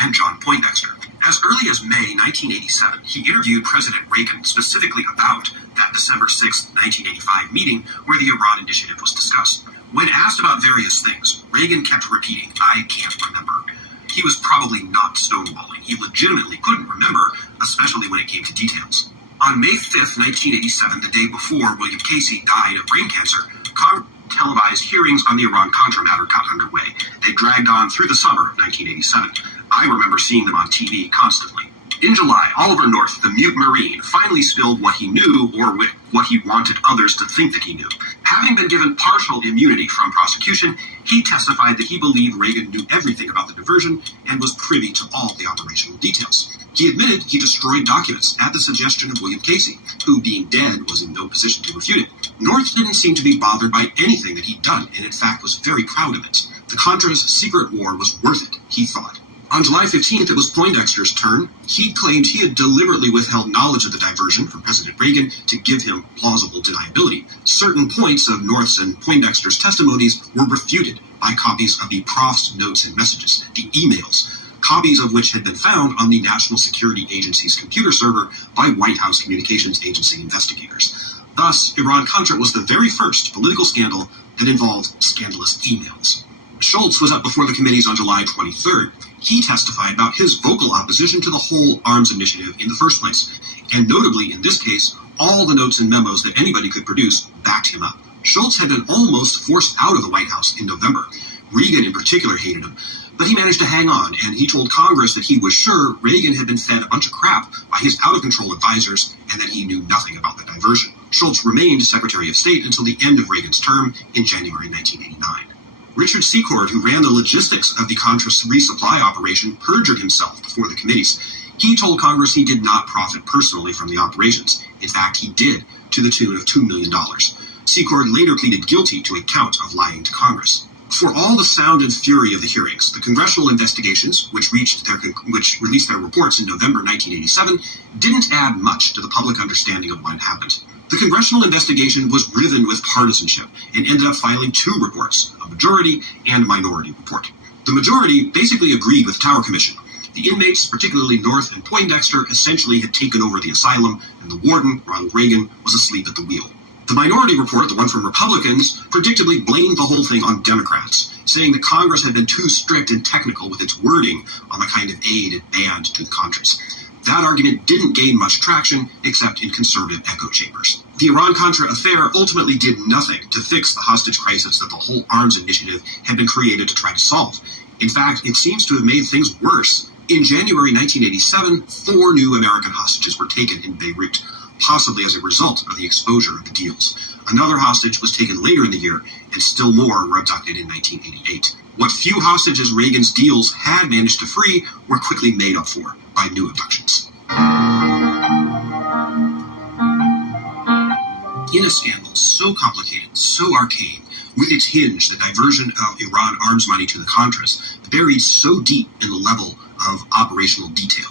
and John Poindexter. As early as May 1987, he interviewed President Reagan specifically about that December 6, 1985 meeting where the Iran initiative was discussed. When asked about various things, Reagan kept repeating, "I can't remember." He was probably not stonewalling. He legitimately couldn't remember, especially when it came to details. On May 5, 1987, the day before William Casey died of brain cancer, Congress televised hearings on the Iran-Contra matter got underway. They dragged on through the summer of 1987. I remember seeing them on TV constantly. In July, Oliver North, the mute Marine, finally spilled what he knew or what he wanted others to think that he knew. Having been given partial immunity from prosecution, he testified that he believed Reagan knew everything about the diversion and was privy to all the operational details. He admitted he destroyed documents at the suggestion of William Casey, who, being dead, was in no position to refute it. North didn't seem to be bothered by anything that he'd done, and in fact was very proud of it. The Contra's secret war was worth it, he thought. On July 15th, it was Poindexter's turn. He claimed he had deliberately withheld knowledge of the diversion from President Reagan to give him plausible deniability. Certain points of North's and Poindexter's testimonies were refuted by copies of the prof's notes and messages, the emails, copies of which had been found on the National Security Agency's computer server by White House Communications Agency investigators. Thus, Iran-Contra was the very first political scandal that involved scandalous emails. Schultz was up before the committees on July 23rd. He testified about his vocal opposition to the whole arms initiative in the first place. And notably, in this case, all the notes and memos that anybody could produce backed him up. Schultz had been almost forced out of the White House in November. Reagan in particular hated him. But he managed to hang on, and he told Congress that he was sure Reagan had been fed a bunch of crap by his out-of-control advisors and that he knew nothing about the diversion. Schultz remained Secretary of State until the end of Reagan's term in January 1989. Richard Secord, who ran the logistics of the Contra resupply operation, perjured himself before the committees. He told Congress he did not profit personally from the operations. In fact, he did, to the tune of $2 million. Secord later pleaded guilty to a count of lying to Congress. For all the sound and fury of the hearings, the congressional investigations, which released their reports in November 1987, didn't add much to the public understanding of what had happened. The congressional investigation was riven with partisanship and ended up filing two reports, a majority and a minority report. The majority basically agreed with the Tower Commission. The inmates, particularly North and Poindexter, essentially had taken over the asylum, and the warden, Ronald Reagan, was asleep at the wheel. The minority report, the one from Republicans, predictably blamed the whole thing on Democrats, saying that Congress had been too strict and technical with its wording on the kind of aid it banned to the Contras. That argument didn't gain much traction, except in conservative echo chambers. The Iran-Contra Affair ultimately did nothing to fix the hostage crisis that the whole arms initiative had been created to try to solve. In fact, it seems to have made things worse. In January 1987, 4 new American hostages were taken in Beirut, possibly as a result of the exposure of the deals. Another hostage was taken later in the year, and still more were abducted in 1988. What few hostages Reagan's deals had managed to free were quickly made up for by new abductions. In a scandal so complicated, so arcane, with its hinge, the diversion of Iran arms money to the Contras, buried so deep in the level of operational detail,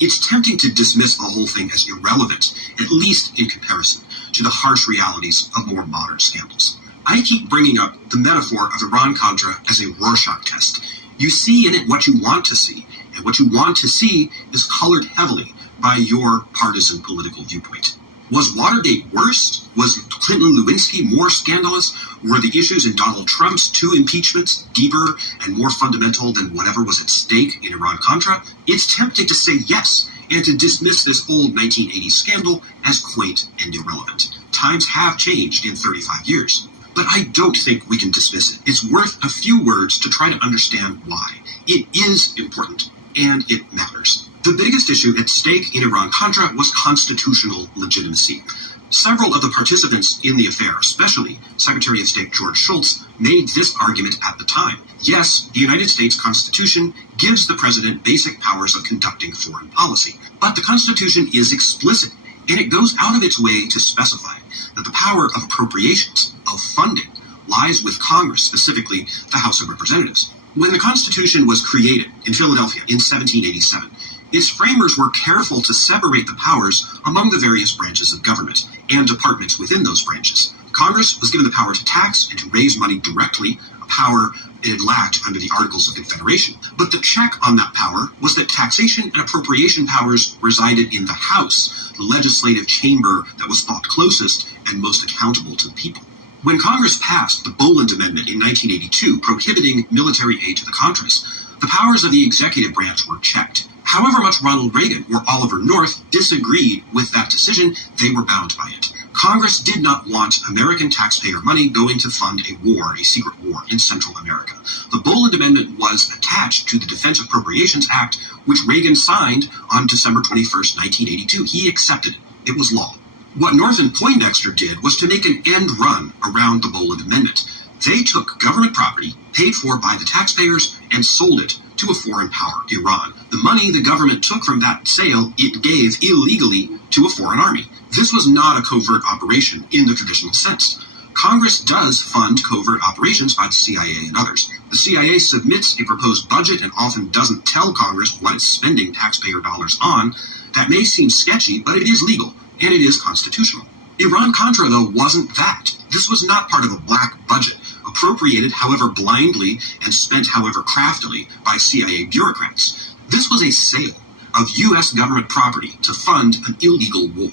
it's tempting to dismiss the whole thing as irrelevant, at least in comparison to the harsh realities of more modern scandals. I keep bringing up the metaphor of Iran-Contra as a Rorschach test. You see in it what you want to see, and what you want to see is colored heavily by your partisan political viewpoint. Was Watergate worse? Was Clinton-Lewinsky more scandalous? Were the issues in Donald Trump's 2 impeachments deeper and more fundamental than whatever was at stake in Iran-Contra? It's tempting to say yes, and to dismiss this old 1980s scandal as quaint and irrelevant. Times have changed in 35 years. But I don't think we can dismiss it. It's worth a few words to try to understand why. It is important, and it matters. The biggest issue at stake in Iran-Contra was constitutional legitimacy. Several of the participants in the affair, especially Secretary of State George Shultz, made this argument at the time. Yes, the United States Constitution gives the president basic powers of conducting foreign policy, but the Constitution is explicit, and it goes out of its way to specify that the power of appropriations, of funding, lies with Congress, specifically the House of Representatives. When the Constitution was created in Philadelphia in 1787, its framers were careful to separate the powers among the various branches of government and departments within those branches. Congress was given the power to tax and to raise money directly, power it lacked under the Articles of Confederation. But the check on that power was that taxation and appropriation powers resided in the House, the legislative chamber that was thought closest and most accountable to the people. When Congress passed the Boland Amendment in 1982 prohibiting military aid to the Contras, the powers of the executive branch were checked. However much Ronald Reagan or Oliver North disagreed with that decision, they were bound by it. Congress did not want American taxpayer money going to fund a war, a secret war, in Central America. The Boland Amendment was attached to the Defense Appropriations Act, which Reagan signed on December 21st, 1982. He accepted it. It was law. What North and Poindexter did was to make an end run around the Boland Amendment. They took government property, paid for by the taxpayers, and sold it to a foreign power, Iran. The money the government took from that sale, it gave illegally to a foreign army. This was not a covert operation in the traditional sense. Congress does fund covert operations by the CIA and others. The CIA submits a proposed budget and often doesn't tell Congress what it's spending taxpayer dollars on. That may seem sketchy, but it is legal, and it is constitutional. Iran-Contra, though, wasn't that. This was not part of a black budget, appropriated however blindly and spent however craftily by CIA bureaucrats. This was a sale of U.S. government property to fund an illegal war.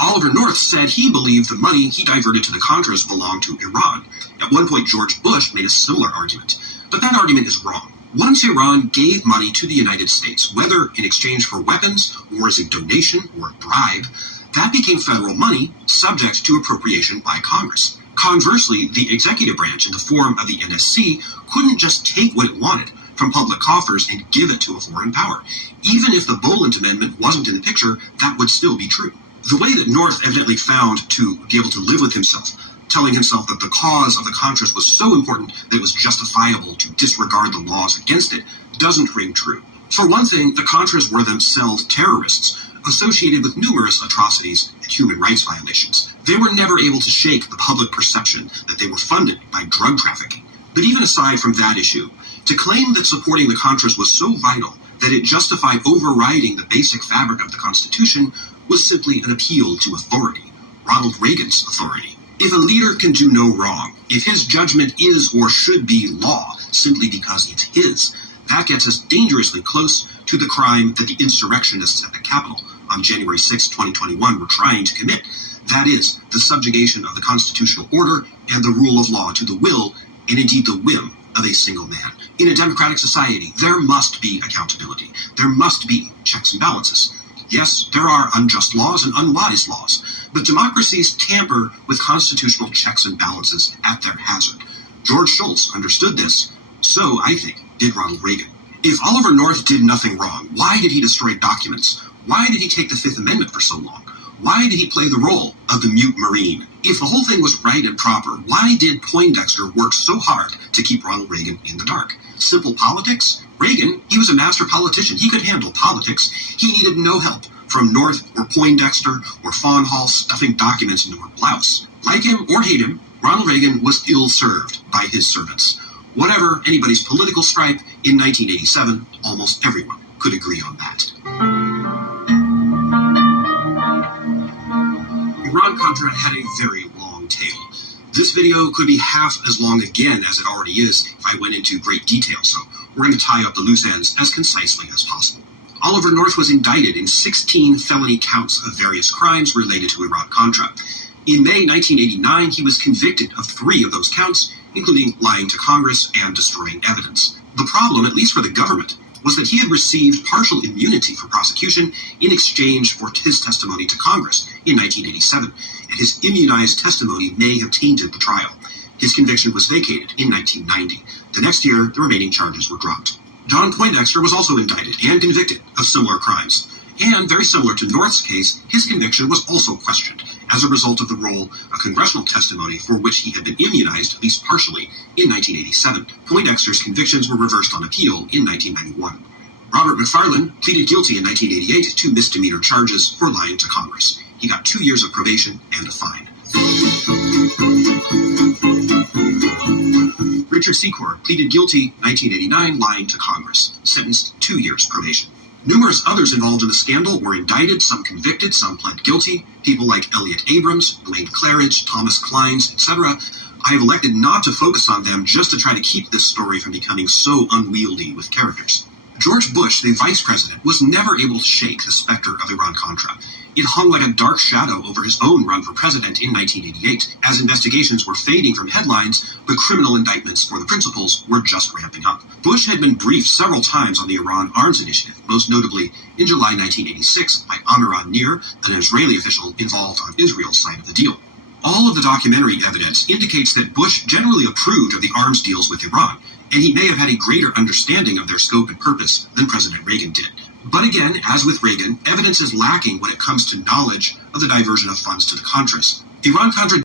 Oliver North said he believed the money he diverted to the Contras belonged to Iran. At one point, George Bush made a similar argument. But that argument is wrong. Once Iran gave money to the United States, whether in exchange for weapons or as a donation or a bribe, that became federal money subject to appropriation by Congress. Conversely, the executive branch in the form of the NSC couldn't just take what it wanted from public coffers and give it to a foreign power. Even if the Boland Amendment wasn't in the picture, that would still be true. The way that North evidently found to be able to live with himself, telling himself that the cause of the Contras was so important that it was justifiable to disregard the laws against it, doesn't ring true. For one thing, the Contras were themselves terrorists, associated with numerous atrocities and human rights violations. They were never able to shake the public perception that they were funded by drug trafficking. But even aside from that issue, to claim that supporting the Contras was so vital that it justified overriding the basic fabric of the Constitution was simply an appeal to authority, Ronald Reagan's authority. If a leader can do no wrong, if his judgment is or should be law simply because it's his, that gets us dangerously close to the crime that the insurrectionists at the Capitol on January 6, 2021 were trying to commit. That is, the subjugation of the constitutional order and the rule of law to the will, and indeed the whim, of a single man. In a democratic society, there must be accountability. There must be checks and balances. Yes, there are unjust laws and unwise laws, but democracies tamper with constitutional checks and balances at their hazard. George Shultz understood this. So, I think, did Ronald Reagan. If Oliver North did nothing wrong, why did he destroy documents? Why did he take the Fifth Amendment for so long? Why did he play the role of the mute Marine? If the whole thing was right and proper, why did Poindexter work so hard to keep Ronald Reagan in the dark? Simple politics? Reagan, he was a master politician. He could handle politics. He needed no help from North or Poindexter or Fawn Hall stuffing documents into her blouse. Like him or hate him, Ronald Reagan was ill-served by his servants. Whatever anybody's political stripe, in 1987, almost everyone could agree on that. Iran-Contra had a very long tail. This video could be half as long again as it already is if I went into great detail, so we're going to tie up the loose ends as concisely as possible. Oliver North was indicted in 16 felony counts of various crimes related to Iran-Contra. In May 1989, he was convicted of 3 of those counts, including lying to Congress and destroying evidence. The problem, at least for the government, was that he had received partial immunity for prosecution in exchange for his testimony to Congress in 1987, and his immunized testimony may have tainted the trial. His conviction was vacated in 1990. The next year, the remaining charges were dropped. John Poindexter was also indicted and convicted of similar crimes. And, very similar to North's case, his conviction was also questioned as a result of the role of congressional testimony for which he had been immunized, at least partially, in 1987. Poindexter's convictions were reversed on appeal in 1991. Robert McFarland pleaded guilty in 1988 to misdemeanor charges for lying to Congress. He got 2 years of probation and a fine. Richard Secor pleaded guilty 1989, lying to Congress, sentenced 2 years probation. Numerous others involved in the scandal were indicted, some convicted, some pled guilty. People like Elliott Abrams, Blaine Claridge, Thomas Clines, etc., I have elected not to focus on them just to try to keep this story from becoming so unwieldy with characters. George Bush, the vice president, was never able to shake the specter of Iran-Contra. It hung like a dark shadow over his own run for president in 1988. As investigations were fading from headlines, the criminal indictments for the principals were just ramping up. Bush had been briefed several times on the Iran arms initiative, most notably in July 1986 by Amiran Nir, an Israeli official involved on Israel's side of the deal. All of the documentary evidence indicates that Bush generally approved of the arms deals with Iran, and he may have had a greater understanding of their scope and purpose than President Reagan did. But again, as with Reagan, evidence is lacking when it comes to knowledge of the diversion of funds to the Contras. Iran-Contra